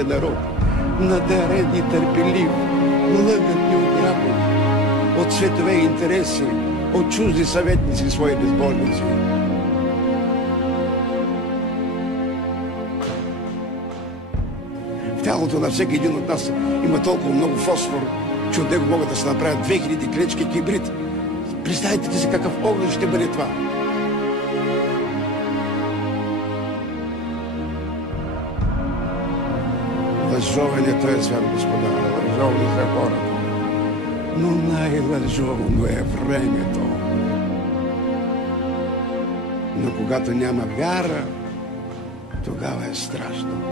българския народ, надарен и търпелив, лъган и ограбен от светове интереси, от чужди съветници и свои безбожници. В тялото на всеки един от нас има толкова много фосфор, че от него могат да се направят 2000 клечки кибрид. Представете си какъв огън ще бъде това. Лъжовен е този свят, господа, лъжовен за хората. Но най-лъжовно е времето. Но когато няма вяра, тогава е страшно.